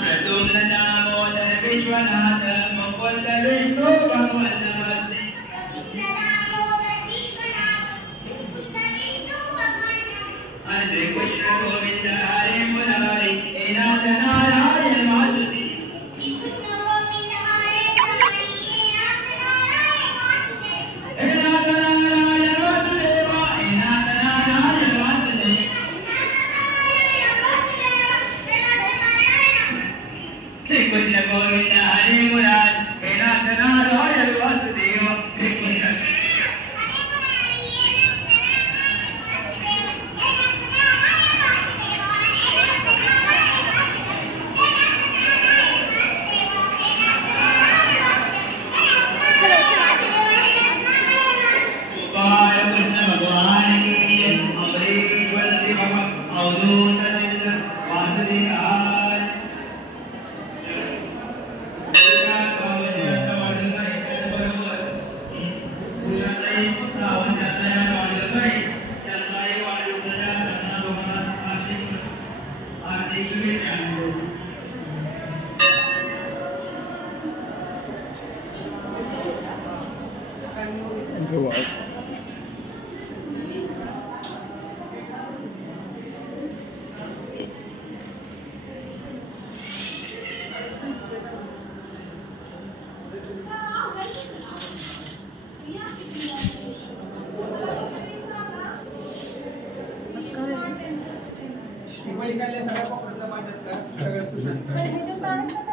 प्रद्युम्न दामोदर विश्वनाथ मुकुंद विष्णु भगवत नमस्ते हरे कृष्ण गोविंद हरे मुरारी हे नाथ नारायण वासुदेव कृष्ण गोविंद हरे मुरारी हे नाथ नारायण वासुदेव श्री कृष्ण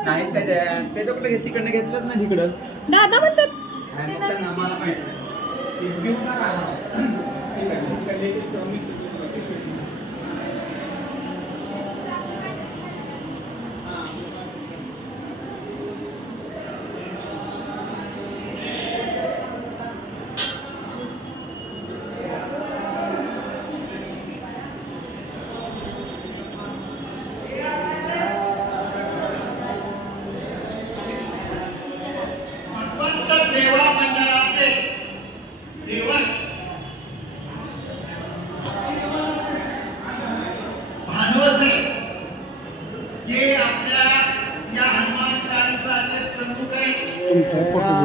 नाही त्याच्याकडे तिकडनं घेतलंच ना तिकडं दादा म्हणतात तुमचा फोटो